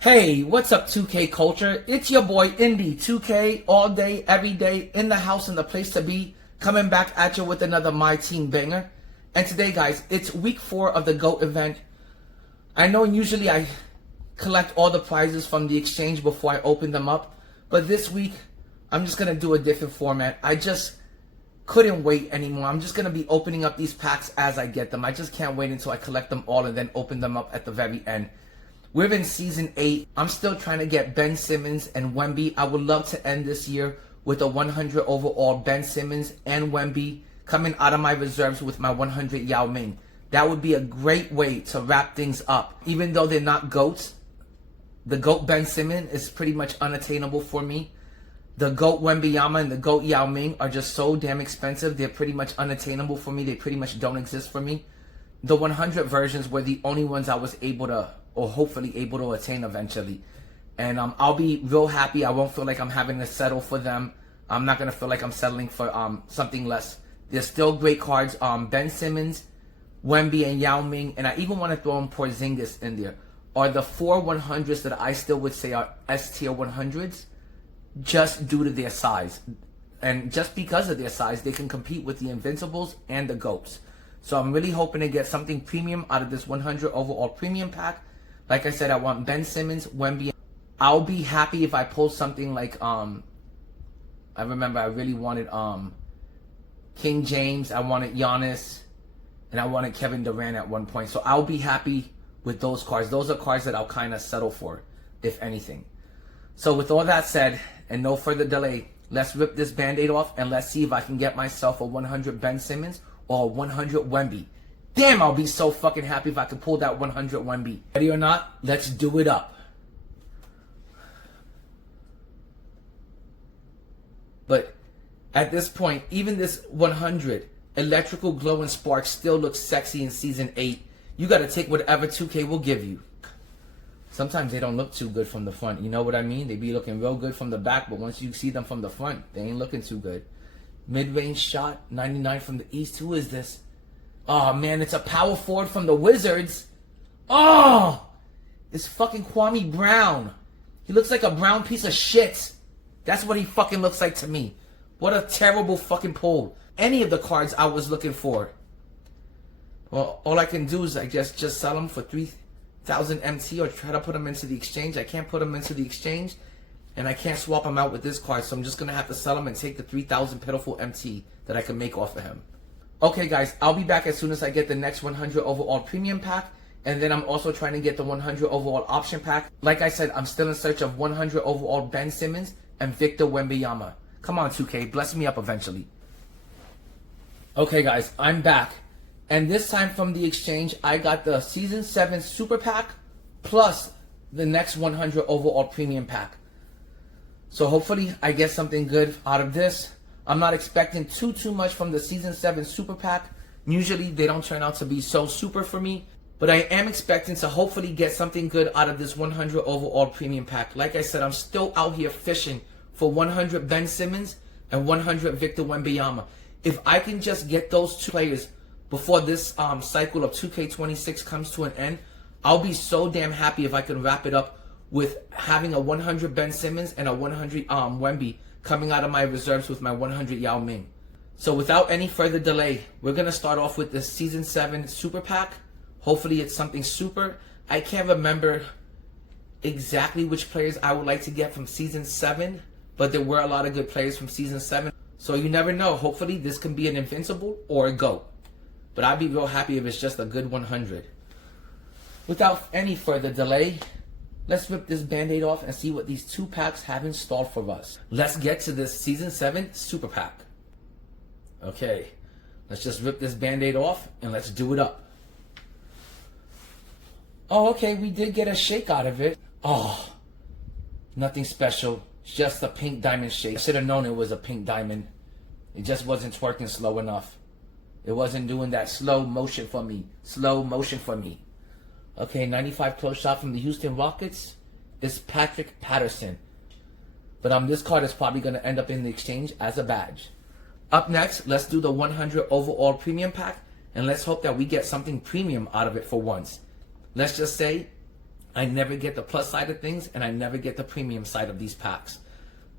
Hey, what's up 2K culture? It's your boy Indy 2K all day, every day, in the house and the place to be, coming back at you with another My Team banger. And today guys, it's week 4 of the GOAT event. I know usually I collect all the prizes from the exchange before I open them up, but this week I'm just going to do a different format. I just couldn't wait anymore. I'm just going to be opening up these packs as I get them. I just can't wait until I collect them all and then open them up at the very end. We're in season 8. I'm still trying to get Ben Simmons and Wemby. I would love to end this year with a 100 overall Ben Simmons and Wemby coming out of my reserves with my 100 Yao Ming. That would be a great way to wrap things up. Even though they're not GOATs, the GOAT Ben Simmons is pretty much unattainable for me. The GOAT Wembanyama and the GOAT Yao Ming are just so damn expensive. They're pretty much unattainable for me. They pretty much don't exist for me. The 100 versions were the only ones I was able to, or hopefully able to attain eventually. And I'll be real happy. I won't feel like I'm having to settle for them. I'm not going to feel like I'm settling for something less. They're still great cards. Ben Simmons, Wemby, and Yao Ming, and I even want to throw in Porzingis in there, are the 4 100s that I still would say are S tier 100s just due to their size. And just because of their size, they can compete with the Invincibles and the GOATs. So I'm really hoping to get something premium out of this 100 overall premium pack. Like I said, I want Ben Simmons, Wemby. I'll be happy if I pull something like I remember I really wanted King James, I wanted Giannis, and I wanted Kevin Durant at one point. So I'll be happy with those cards. Those are cards that I'll kind of settle for, if anything. So with all that said, and no further delay, let's rip this band-aid off and let's see if I can get myself a 100 Ben Simmons or 100 Wemby. Damn, I'll be so fucking happy if I can pull that 100 Wemby. Ready or not, let's do it up. But at this point, even this 100 electrical glow and spark still looks sexy in season 8. You gotta take whatever 2K will give you. Sometimes they don't look too good from the front. You know what I mean? They be looking real good from the back, but once you see them from the front, they ain't looking too good. Mid-range shot, 99 from the East. Who is this? Oh, man, it's a power forward from the Wizards. Oh! It's fucking Kwame Brown. He looks like a brown piece of shit. That's what he fucking looks like to me. What a terrible fucking pull. Any of the cards I was looking for. Well, all I can do is I guess just sell them for 3,000 MT or try to put them into the exchange. I can't put them into the exchange. And I can't swap him out with this card, so I'm just going to have to sell him and take the 3,000 pitiful MT that I can make off of him. Okay, guys, I'll be back as soon as I get the next 100 overall premium pack, and then I'm also trying to get the 100 overall option pack. Like I said, I'm still in search of 100 overall Ben Simmons and Victor Wembanyama. Come on, 2K, bless me up eventually. Okay, guys, I'm back. And this time from the exchange, I got the Season 7 Super Pack plus the next 100 overall premium pack. So hopefully I get something good out of this. I'm not expecting too much from the Season 7 Super Pack. Usually they don't turn out to be so super for me. But I am expecting to hopefully get something good out of this 100 overall premium pack. Like I said, I'm still out here fishing for 100 Ben Simmons and 100 Victor Wembanyama. If I can just get those two players before this cycle of 2K26 comes to an end, I'll be so damn happy if I can wrap it up with having a 100 Ben Simmons and a 100 Wemby coming out of my reserves with my 100 Yao Ming. So without any further delay, we're going to start off with the Season 7 Super Pack. Hopefully it's something super. I can't remember exactly which players I would like to get from Season 7, but there were a lot of good players from Season 7. So you never know. Hopefully this can be an Invincible or a GOAT. But I'd be real happy if it's just a good 100. Without any further delay, let's rip this band-aid off and see what these two packs have installed for us. Let's get to this Season 7 Super Pack. Okay, let's just rip this band-aid off and let's do it up. Oh, okay, we did get a shake out of it. Oh, nothing special. Just a pink diamond shake. I should have known it was a pink diamond. It just wasn't twerking slow enough. It wasn't doing that slow motion for me. Slow motion for me. Okay, 95 close shot from the Houston Rockets is Patrick Patterson. But this card is probably going to end up in the exchange as a badge. Up next, let's do the 100 overall premium pack. And let's hope that we get something premium out of it for once. Let's just say I never get the plus side of things, and I never get the premium side of these packs.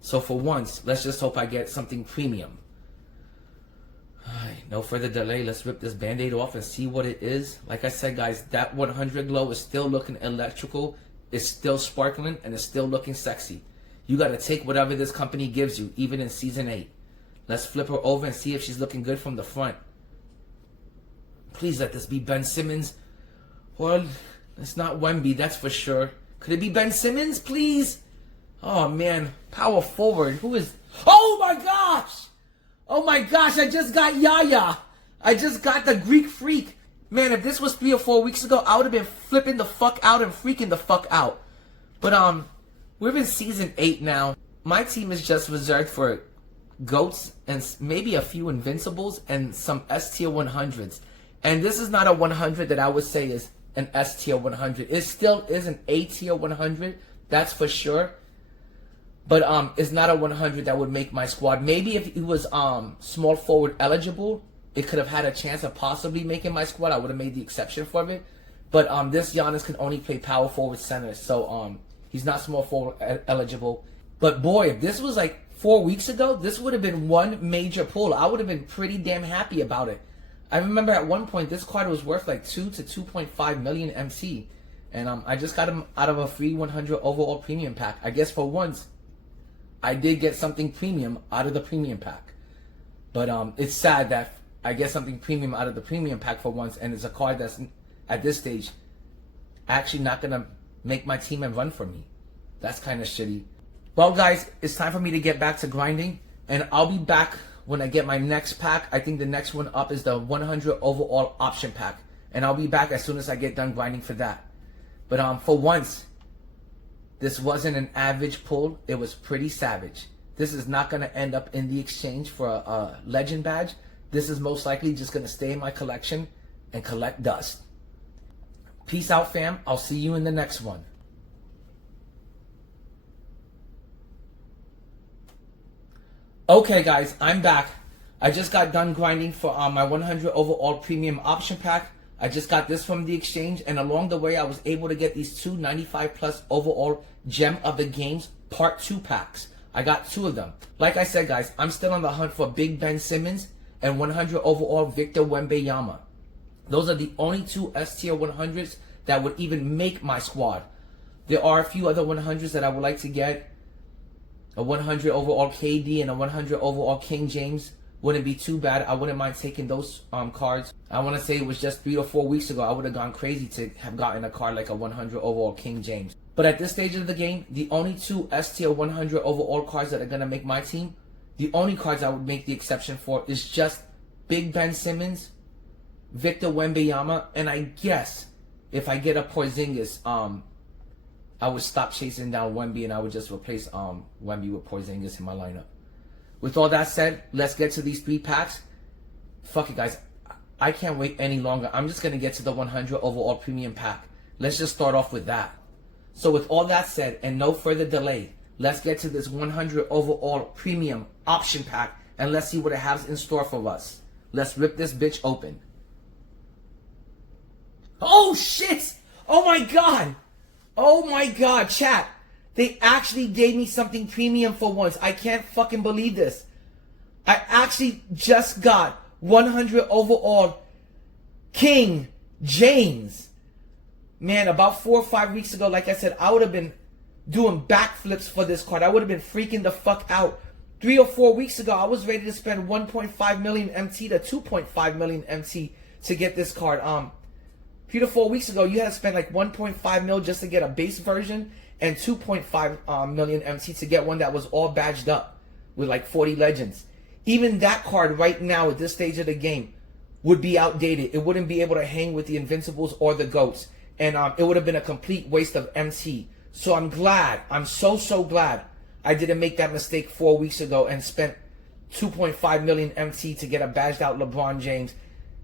So for once, let's just hope I get something premium. Alright, no further delay. Let's rip this band-aid off and see what it is. Like I said, guys, that 100 glow is still looking electrical. It's still sparkling, and it's still looking sexy. You got to take whatever this company gives you, even in Season 8. Let's flip her over and see if she's looking good from the front. Please let this be Ben Simmons. Well, it's not Wemby, that's for sure. Could it be Ben Simmons, please? Oh, man. Power forward. Who is... Oh, my gosh! Oh, my gosh. I just got Yaya. I just got the Greek Freak. Man, if this was 3 or 4 weeks ago, I would have been flipping the fuck out and freaking the fuck out. But, we're in Season 8 now. My team is just reserved for GOATs and maybe a few Invincibles and some S-tier 100s. And this is not a 100 that I would say is an S-tier 100. It still is an A-tier 100, that's for sure. But it's not a 100 that would make my squad. Maybe if it was small forward eligible, it could have had a chance of possibly making my squad. I would have made the exception for it. But this Giannis can only play power forward center, so he's not small forward eligible. But boy, if this was like 4 weeks ago, this would have been one major pull. I would have been pretty damn happy about it. I remember at one point this card was worth like 2 to 2.5 million MC, and I just got him out of a free 100 overall premium pack. I guess for once, I did get something premium out of the premium pack. But it's sad that I get something premium out of the premium pack for once, and it's a card that's at this stage actually not gonna make my team and run for me. That's kind of shitty. Well, guys, it's time for me to get back to grinding, and I'll be back when I get my next pack. I think the next one up is the 100 overall option pack, and I'll be back as soon as I get done grinding for that. But for once, this wasn't an average pull. It was pretty savage. This is not going to end up in the exchange for a legend badge. This is most likely just going to stay in my collection and collect dust. Peace out, fam. I'll see you in the next one. Okay, guys, I'm back. I just got done grinding for my 100 overall premium option pack. I just got this from the exchange, and along the way, I was able to get these two 95 plus overall Gem of the Games Part 2 packs. I got 2 of them. Like I said, guys, I'm still on the hunt for Big Ben Simmons and 100 overall Victor Wembanyama. Those are the only 2 S-tier 100s that would even make my squad. There are a few other 100s that I would like to get. A 100 overall KD and a 100 overall King James wouldn't be too bad. I wouldn't mind taking those cards. I want to say it was just 3 or 4 weeks ago, I would have gone crazy to have gotten a card like a 100 overall King James. But at this stage of the game, the only 2 S-tier 100 overall cards that are going to make my team, the only cards I would make the exception for is just Big Ben Simmons, Victor Wembanyama, and I guess if I get a Porzingis, I would stop chasing down Wemby and I would just replace Wemby with Porzingis in my lineup. With all that said, let's get to these 3 packs. Fuck it, guys. I can't wait any longer. I'm just going to get to the 100 overall premium pack. Let's just start off with that. So with all that said and no further delay, let's get to this 100 overall premium option pack and let's see what it has in store for us. Let's rip this bitch open. Oh shit! Oh my god! Oh my god, chat. They actually gave me something premium for once. I can't fucking believe this. I actually just got 100 overall King James. Man, about 4 or 5 weeks ago, like I said, I would have been doing backflips for this card. I would have been freaking the fuck out. 3 or 4 weeks ago, I was ready to spend 1.5 million MT to 2.5 million MT to get this card. 3 to 4 weeks ago, you had to spend like 1.5 mil just to get a base version and 2.5 million MT to get one that was all badged up with like 40 legends. Even that card right now at this stage of the game would be outdated. It wouldn't be able to hang with the Invincibles or the GOATs. And it would have been a complete waste of MT. So I'm glad, I'm so glad I didn't make that mistake 4 weeks ago and spent 2.5 million MT to get a badged out LeBron James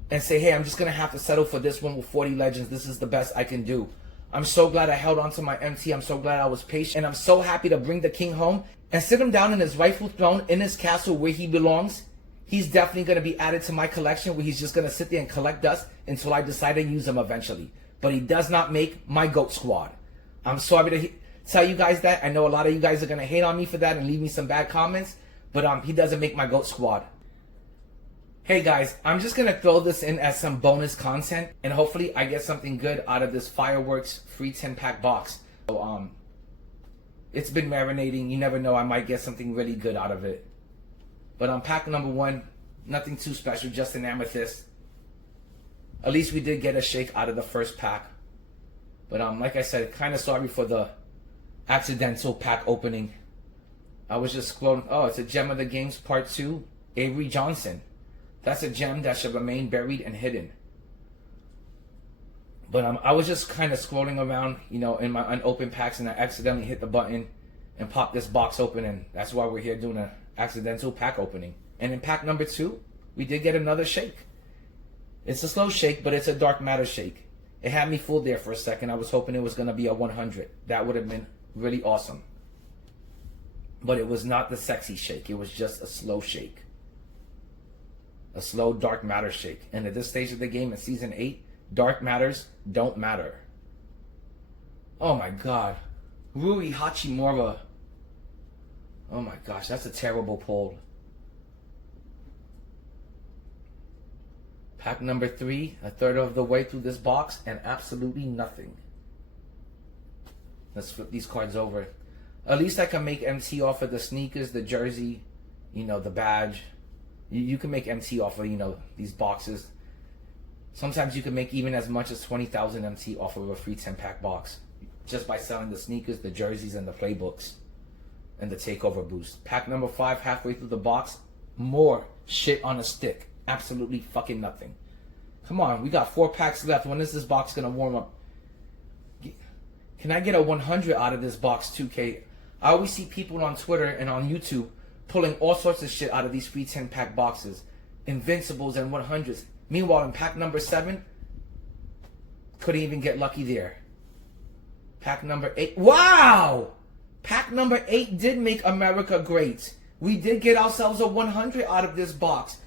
and say, hey, I'm just going to have to settle for this one with 40 legends. This is the best I can do. I'm so glad I held on to my MT. I'm so glad I was patient. And I'm so happy to bring the king home and sit him down in his rightful throne in his castle where he belongs. He's definitely going to be added to my collection where he's just going to sit there and collect dust until I decide to use him eventually. But he does not make my GOAT squad. I'm sorry to tell you guys that. I know a lot of you guys are going to hate on me for that and leave me some bad comments. But he doesn't make my GOAT squad. Hey guys, I'm just going to throw this in as some bonus content. And hopefully I get something good out of this Fireworks free 10-pack box. So, it's been marinating. You never know. I might get something really good out of it. But on pack number 1, nothing too special. Just an amethyst. At least we did get a shake out of the first pack. But like I said, kind of sorry for the accidental pack opening. I was just scrolling. Oh, it's a Gem of the Games Part 2. Avery Johnson. That's a gem that should remain buried and hidden. But I was just kind of scrolling around, you know, in my unopened packs, and I accidentally hit the button and popped this box open, and that's why we're here doing an accidental pack opening. And in pack number 2, we did get another shake. It's a slow shake, but it's a dark matter shake. It had me fooled there for a second. I was hoping it was going to be a 100. That would have been really awesome. But it was not the sexy shake. It was just a slow shake. A slow dark matter shake. And at this stage of the game in Season 8, dark matters don't matter. Oh my god. Rui Hachimura. Oh my gosh, that's a terrible pull. Pack number 3, a third of the way through this box, and absolutely nothing. Let's flip these cards over. At least I can make MT off of the sneakers, the jersey, you know, the badge. You can make MT off of, you know, these boxes. Sometimes you can make even as much as 20,000 MT off of a free 10-pack box. Just by selling the sneakers, the jerseys, and the playbooks. And the takeover boost. Pack number 5, halfway through the box. More shit on a stick. Absolutely fucking nothing. Come on, we got 4 packs left. When is this box gonna warm up? Can I get a 100 out of this box, 2K? I always see people on Twitter and on YouTube pulling all sorts of shit out of these free 10-pack boxes. Invincibles and 100s. Meanwhile, in pack number 7, couldn't even get lucky there. Pack number 8. Wow! Pack number 8 did make America great. We did get ourselves a 100 out of this box.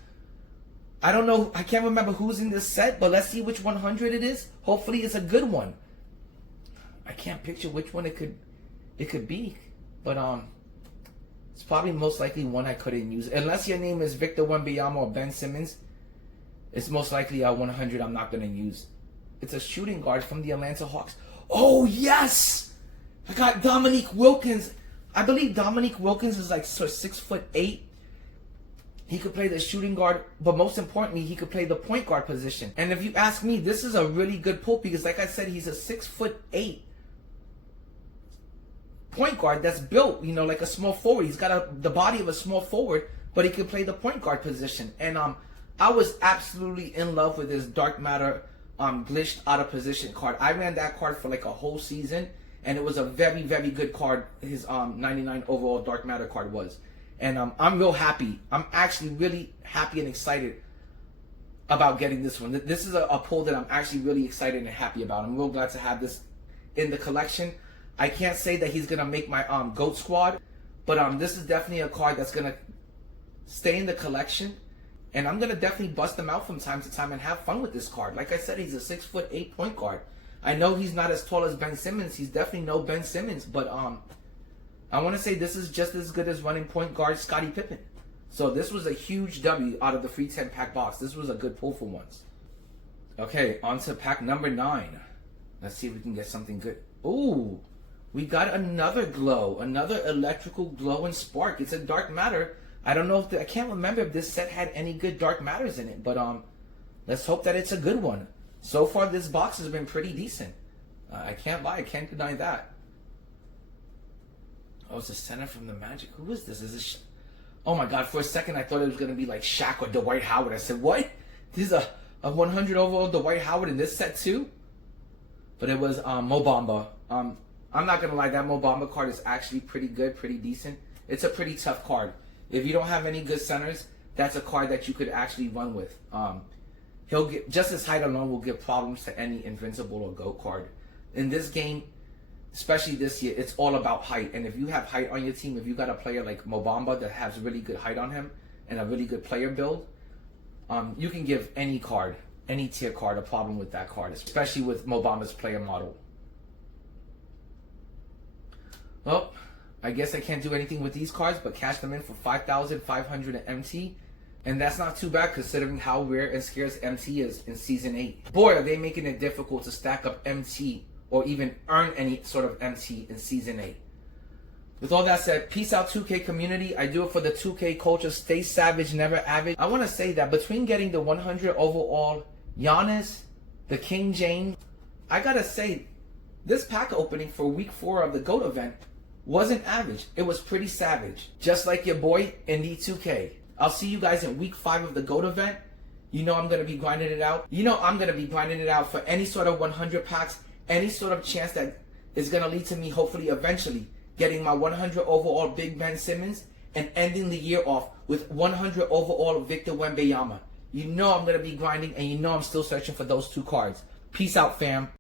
I don't know. I can't remember who's in this set, but let's see which 100 it is. Hopefully it's a good one. I can't picture which one it could be. But it's probably most likely one I couldn't use. Unless your name is Victor Wembanyama or Ben Simmons, it's most likely a 100 I'm not going to use. It's a shooting guard from the Atlanta Hawks. Oh, yes! I got Dominique Wilkins. I believe Dominique Wilkins is like 6'8". He could play the shooting guard, but most importantly, he could play the point guard position. And if you ask me, this is a really good pull because, like I said, he's a 6'8" point guard that's built, you know, like a small forward. He's got the body of a small forward, but he can play the point guard position. And I was absolutely in love with this dark matter glitched out of position card. I ran that card for like a whole season, and it was a very, very good card. His 99 overall dark matter card was. And I'm real happy. I'm actually really happy and excited about getting this one. This is a pull that I'm actually really excited and happy about. I'm real glad to have this in the collection. I can't say that he's gonna make my GOAT squad, but this is definitely a card that's gonna stay in the collection, and I'm gonna definitely bust him out from time to time and have fun with this card. Like I said, he's a 6'8" point guard. I know he's not as tall as Ben Simmons. He's definitely no Ben Simmons, but I want to say this is just as good as running point guard Scottie Pippen. So this was a huge W out of the free 10-pack box. This was a good pull for once. Okay, on to pack number 9. Let's see if we can get something good. Ooh. We got another glow, another electrical glow and spark. It's a dark matter. I don't know if I can't remember if this set had any good dark matters in it, but let's hope that it's a good one. So far, this box has been pretty decent. I can't lie, I can't deny that. Oh, it's a center from the Magic. Who is this? Is this? Oh my God! For a second, I thought it was gonna be like Shaq or Dwight Howard. I said, "What? This is a 100 overall Dwight Howard in this set too?" But it was Mo Bamba. I'm not gonna lie, that Mo Bamba card is actually pretty good, pretty decent. It's a pretty tough card. If you don't have any good centers, that's a card that you could actually run with. He'll get just his height alone will give problems to any invincible or GOAT card. In this game, especially this year, it's all about height. And if you have height on your team, if you got a player like Mo Bamba that has really good height on him and a really good player build, you can give any card, any tier card, a problem with that card, especially with Mo Bamba's player model. Well, I guess I can't do anything with these cards but cash them in for 5,500 MT. And that's not too bad considering how rare and scarce MT is in Season 8. Boy, are they making it difficult to stack up MT or even earn any sort of MT in Season 8. With all that said, peace out 2K community. I do it for the 2K culture. Stay savage, never average. I want to say that between getting the 100 overall Giannis, the King James, I gotta say, this pack opening for week 4 of the GOAT event wasn't average. It was pretty savage. Just like your boy, Indy2K. I'll see you guys in week 5 of the GOAT event. You know I'm going to be grinding it out. You know I'm going to be grinding it out for any sort of 100 packs, any sort of chance that is going to lead to me hopefully eventually getting my 100 overall Big Ben Simmons and ending the year off with 100 overall Victor Wembanyama. You know I'm going to be grinding and you know I'm still searching for those 2 cards. Peace out, fam.